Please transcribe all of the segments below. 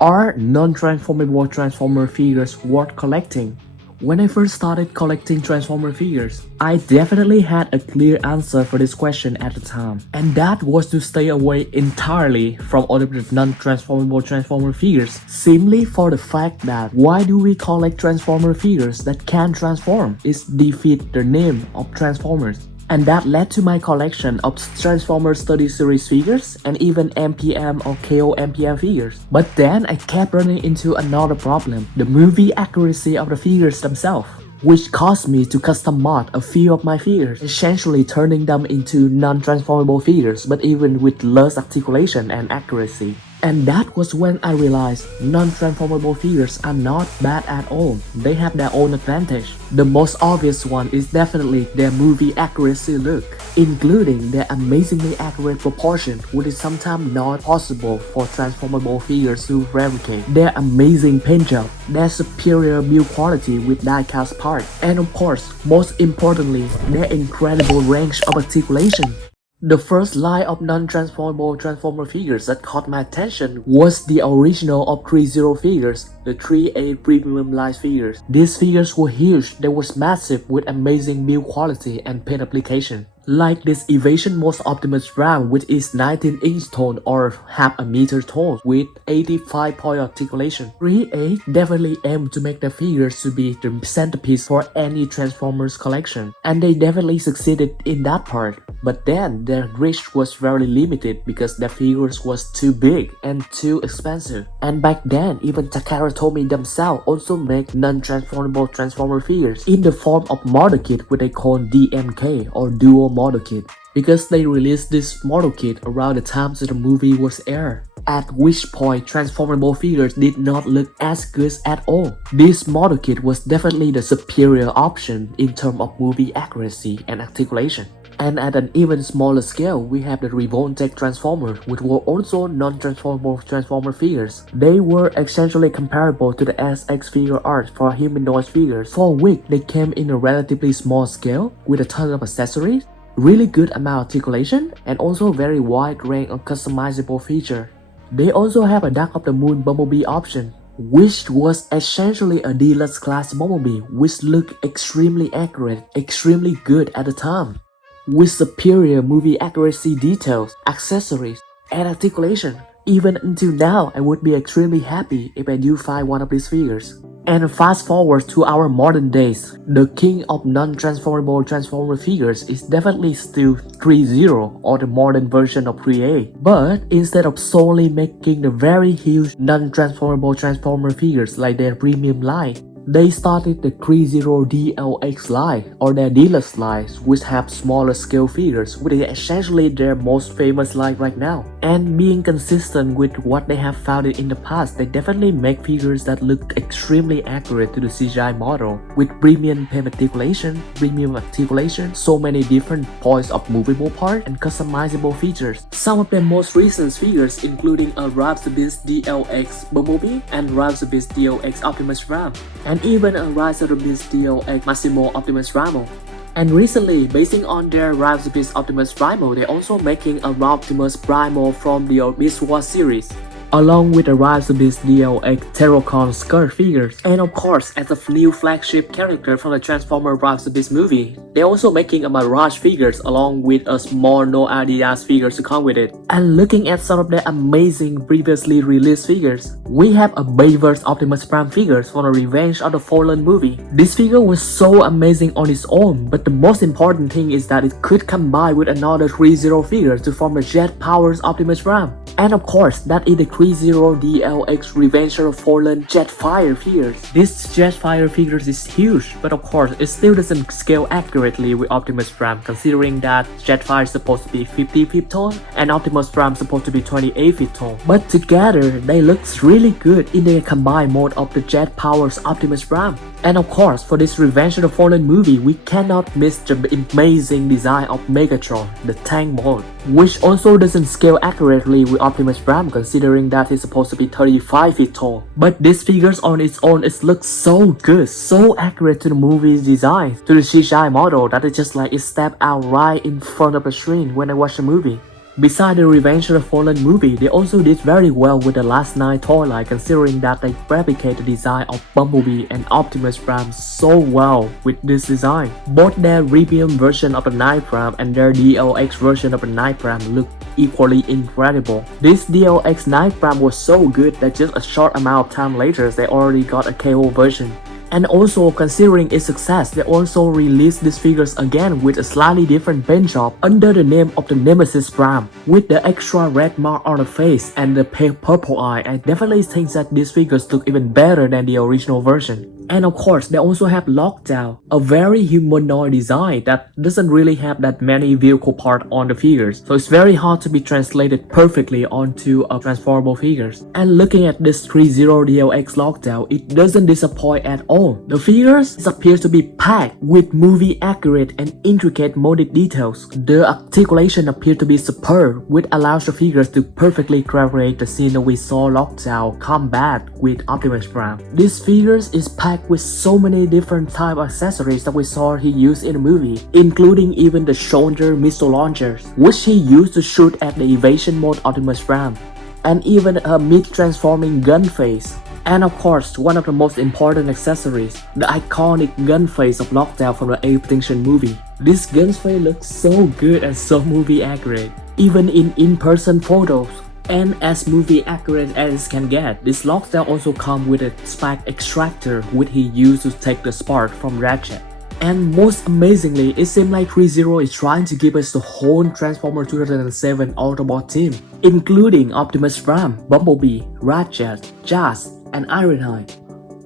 Are non-transformable Transformer figures worth collecting? When I first started collecting Transformer figures, I definitely had a clear answer for this question at the time, and that was to stay away entirely from all of the non-transformable Transformer figures, simply for the fact that why do we collect Transformer figures that can transform? It defeats the name of Transformers. And that led to my collection of Transformers 30 series figures and even MPM or KO MPM figures. But then I kept running into another problem, the movie accuracy of the figures themselves, which caused me to custom mod a few of my figures, essentially turning them into non-transformable figures but even with less articulation and accuracy. And that was when I realized non-transformable figures are not bad at all. They have their own advantage. The most obvious one is definitely their movie accuracy look, including their amazingly accurate proportion, which is sometimes not possible for transformable figures to replicate, their amazing paint job, their superior build quality with die-cast parts, and of course, most importantly, their incredible range of articulation. The first line of non-transformable Transformer figures that caught my attention was the original of Threezero figures, the 3A premium line figures. These figures were huge, they were massive with amazing build quality and paint application. Like this Evasion Mode Optimus Prime, which is 19-inch tone or half a meter tone with 85-point articulation. 3A definitely aimed to make the figures to be the centerpiece for any Transformers collection, and they definitely succeeded in that part. But then their reach was very limited because their figures was too big and too expensive. And back then, even Takara Tomy themselves also make non-transformable Transformer figures in the form of model kit, which they call DMK or Dual Model Kit, because they released this model kit around the time that the movie was aired, at which point transformable figures did not look as good at all. This model kit was definitely the superior option in terms of movie accuracy and articulation. And at an even smaller scale, we have the revoltech Transformers, which were also non-transformable Transformer figures. They were essentially comparable to the SX figure art for humanoid figures, for which they came in a relatively small scale with a ton of accessories, really good amount of articulation, and also very wide range of customizable features. They also have a Dark of the Moon Bumblebee option, which was essentially a deluxe class Bumblebee, which looked extremely accurate, extremely good at the time, with superior movie accuracy details, accessories, and articulation. Even until now, I would be extremely happy if I do find one of these figures. And fast forward to our modern days, the king of non-transformable Transformer figures is definitely still Threezero, or the modern version of 3A. But instead of solely making the very huge non-transformable Transformer figures like their premium line, they started the Threezero DLX line, or their deluxe lines, which have smaller scale figures, which is essentially their most famous line right now. And being consistent with what they have found in the past, they definitely make figures that look extremely accurate to the CGI model, with premium paint articulation, so many different points of movable parts, and customizable features. Some of their most recent figures including a Threezero DLX Bumblebee and Threezero DLX Optimus Prime, and even a Threezero DLX Massimo Optimus Primal. And recently, basing on their Threezero Optimus Primal, they're also making a Optimus Primal from the Beast Wars series, along with the Threezero DLX Terrorcon Scourge figures. And of course, as a new flagship character from the Transformers Threezero movie, they're also making a Mirage figures along with a small No Ideas figures to come with it. And looking at some of the amazing previously released figures, we have a Bayverse Optimus Prime figures from the Revenge of the Fallen movie. This figure was so amazing on its own, but the most important thing is that it could combine with another Threezero figure to form a Jet Powers Optimus Prime. And of course, that is the Threezero DLX Revenge of the Fallen Jetfire figures. This Jetfire figures is huge, but of course, it still doesn't scale accurately with Optimus Prime, considering that Jetfire is supposed to be 50 feet tall and Optimus Prime is supposed to be 28 feet tall. But together, they look really good in their combined mode of the Jet Powers Optimus Prime. And of course, for this Revenge of the Fallen movie, we cannot miss the amazing design of Megatron, the tank mode, which also doesn't scale accurately with Optimus Prime, considering that he's supposed to be 35 feet tall. But this figures on its own, it looks so good, so accurate to the movie's design, to the CGI model, that it just like it stepped out right in front of the screen when I watch the movie. Besides the Revenge of the Fallen movie, they also did very well with the Last Night toy line, considering that they replicate the design of Bumblebee and Optimus Prime so well with this design. Both their premium version of the Night Prime and their DLX version of the Night Prime look equally incredible. This DLX Night Prime was so good that just a short amount of time later they already got a KO version. And also, considering its success, they also released these figures again with a slightly different paint job under the name of the Nemesis Prime. With the extra red mark on the face and the purple eye, I definitely think that these figures look even better than the original version. And of course, they also have Lockdown, a very humanoid design that doesn't really have that many vehicle parts on the figures, so it's very hard to be translated perfectly onto a transformable figures. And looking at this Threezero DLX Lockdown, it doesn't disappoint at all. The figures appear to be packed with movie accurate and intricate molded details. The articulation appears to be superb, which allows the figures to perfectly recreate the scene that we saw Lockdown combat with Optimus Prime. These figures is packed with so many different type of accessories that we saw he used in the movie, including even the shoulder missile launchers, which he used to shoot at the evasion mode Optimus Prime, and even a mid-transforming gun face. And of course, one of the most important accessories, the iconic gun face of Lockdown from the Extinction movie. This gun face looks so good and so movie accurate, even in-person photos. And as movie accurate as it can get, this Lockdown also comes with a spark extractor which he used to take the spark from Ratchet. And most amazingly, it seems like Threezero is trying to give us the whole Transformer 2007 Autobot team, including Optimus Prime, Bumblebee, Ratchet, Jazz, and Ironhide.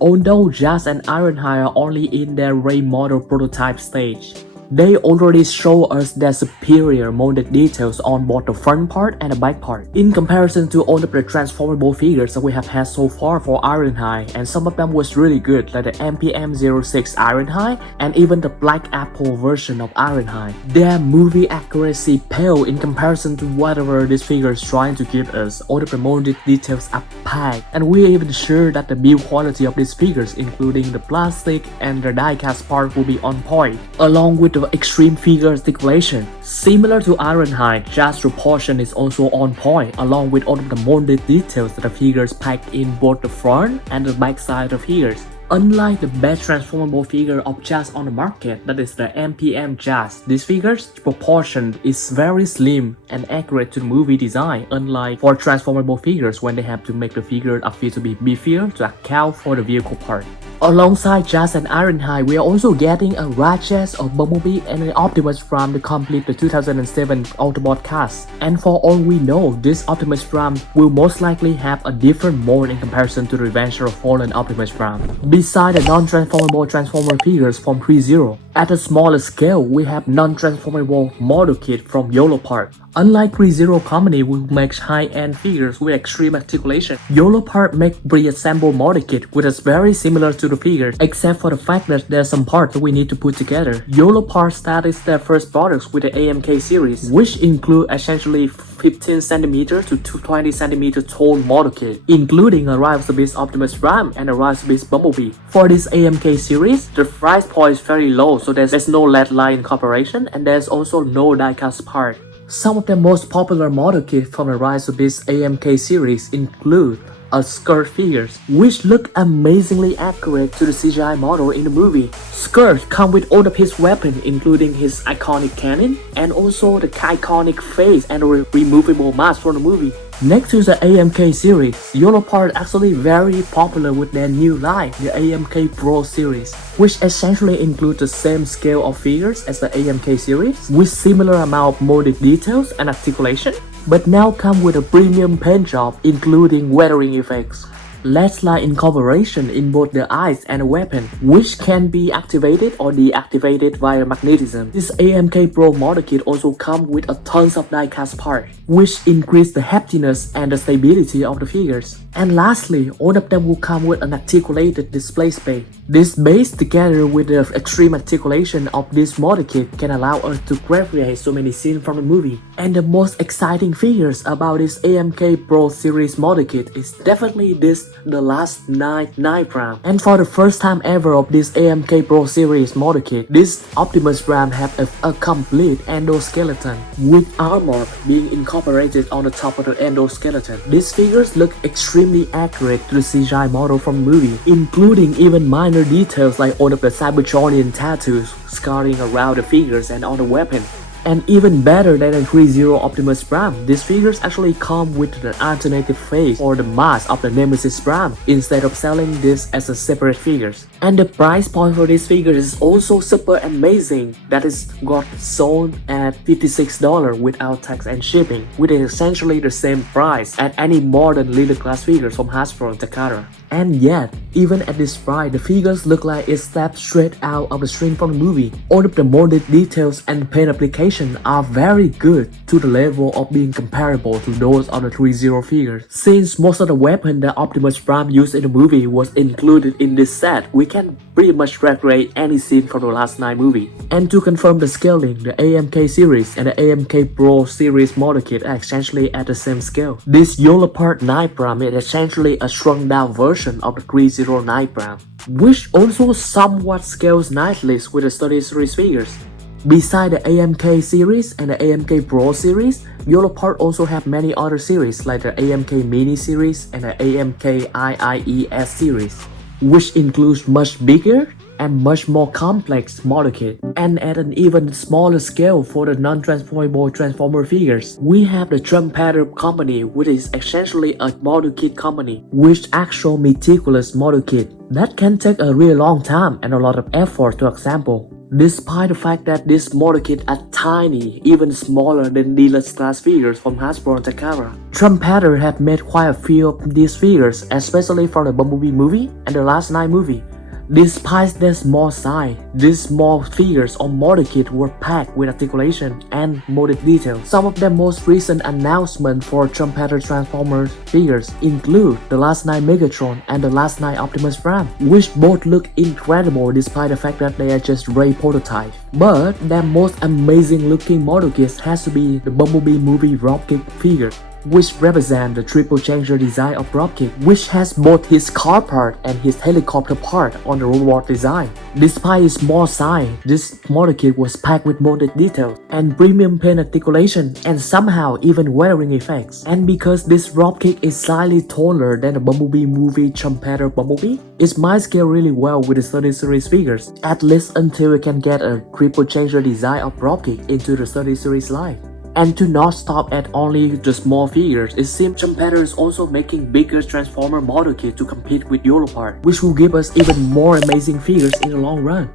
Although Jazz and Ironhide are only in their Ray model prototype stage, they already show us their superior molded details on both the front part and the back part, in comparison to all of the transformable figures that we have had so far for Ironhide, and some of them was really good, like the MPM06 Ironhide and even the Black Apple version of Ironhide. Their movie accuracy pale in comparison to whatever this figure is trying to give us. All of the molded details are packed, and we're even sure that the build quality of these figures, including the plastic and the die-cast part, will be on point, along with the extreme figure articulation. Similar to Ironhide, Jazz's proportion is also on point, along with all of the molded details that the figures packed in both the front and the back side of figures. Unlike the best transformable figure of Jazz on the market, that is the MPM Jazz, this figure's proportion is very slim and accurate to the movie design, unlike for transformable figures when they have to make the figure appear to be beefier to account for the vehicle part. Alongside Jazz and Ironhide, we are also getting a Ratchet, a Bumblebee, and an Optimus Prime to complete the 2007 Autobot cast. And for all we know, this Optimus Prime will most likely have a different mold in comparison to the Revenge of the Fallen Optimus Prime. Besides the non-transformable Transformer figures from Threezero, at a smaller scale, we have non-transformable model kit from Yolopark. Unlike Threezero company who makes high-end figures with extreme articulation, Yolopark makes pre-assembled model kit which is very similar to the figures, except for the fact that there's some parts that we need to put together. Yolopark started their first products with the AMK series, which include essentially 15cm to 20cm tall model kit, including a Rise of the Beast Optimus Prime and a Rise of the Beast Bumblebee. For this AMK series, the price point is very low, so there's no LED line incorporation and there's also no die-cast part. Some of the most popular model kits from the Rise of the Beast AMK series include a Scourge figures, which look amazingly accurate to the CGI model in the movie. Scourge comes with all of his weapons, including his iconic cannon and also the iconic face and the removable mask from the movie. Next to the AMK series, Yolopark actually very popular with their new line, the AMK Pro series, which essentially includes the same scale of figures as the AMK series, with similar amount of molded details and articulation, but now come with a premium paint job including weathering effects. LED light incorporation in both the eyes and the weapon, which can be activated or deactivated via magnetism. This AMK Pro model kit also comes with a tons of die-cast parts, which increase the heftiness and the stability of the figures. And lastly, all of them will come with an articulated display space. This base, together with the extreme articulation of this model kit, can allow us to recreate so many scenes from the movie. And the most exciting figures about this AMK Pro series model kit is definitely this is the Last Night Prime. And for the first time ever of this AMK Pro Series model kit, this Optimus Prime have a complete endoskeleton with armor being incorporated on the top of the endoskeleton. These figures look extremely accurate to the CGI model from the movie, including even minor details like all of the Cybertronian tattoos scarring around the figures and on the weapon. And even better than a Threezero Optimus Prime, these figures actually come with an alternative face or the mask of the Nemesis Prime instead of selling this as a separate figures. And the price point for these figures is also super amazing, that is got sold at $56 without tax and shipping, which is essentially the same price as any modern leader class figures from Hasbro and Takara. And yet, even at this price, the figures look like it's stepped straight out of the string from the movie. All of the molded details and paint application are very good to the level of being comparable to those of the Threezero figures. Since most of the weapon that Optimus Prime used in the movie was included in this set, we can pretty much recreate any scene from the Last Night movie. And to confirm the scaling, the AMK series and the AMK Pro series model kit are essentially at the same scale. This Yolopark Night Prime is essentially a shrunk down version of the Threezero Night Prime, which also somewhat scales nicely with the study series figures. Beside the AMK series and the AMK Pro series, Yolopark also have many other series like the AMK Mini series and the AMK IIES series, which includes much bigger and much more complex model kit. And at an even smaller scale for the non-transformable Transformer figures, we have the Trumpeter company, which is essentially a model kit company, which actual meticulous model kit that can take a really long time and a lot of effort to assemble. Despite the fact that these model kits are tiny, even smaller than deluxe class figures from Hasbro and Takara, Trumpeter have made quite a few of these figures, especially from the Bumblebee movie and the Last Night movie. Despite their small size, these small figures on model kit were packed with articulation and molded detail. Some of the most recent announcements for Trumpeter Transformers figures include the Last Night Megatron and the Last Night Optimus Prime, which both look incredible despite the fact that they are just ray prototypes. But their most amazing looking model kits has to be the Bumblebee movie Dropkick figure, which represent the triple changer design of Dropkick, which has both his car part and his helicopter part on the robot design. Despite its small size, this model kit was packed with molded details and premium paint articulation and somehow even weathering effects. And because this Dropkick is slightly taller than the Bumblebee movie Trumpeter Bumblebee, it might scale really well with the study series figures, at least until we can get a triple changer design of Dropkick into the study series line. And to not stop at only the small figures, it seems Trumpeter is also making bigger Transformer model kit to compete with Yolopark, which will give us even more amazing figures in the long run.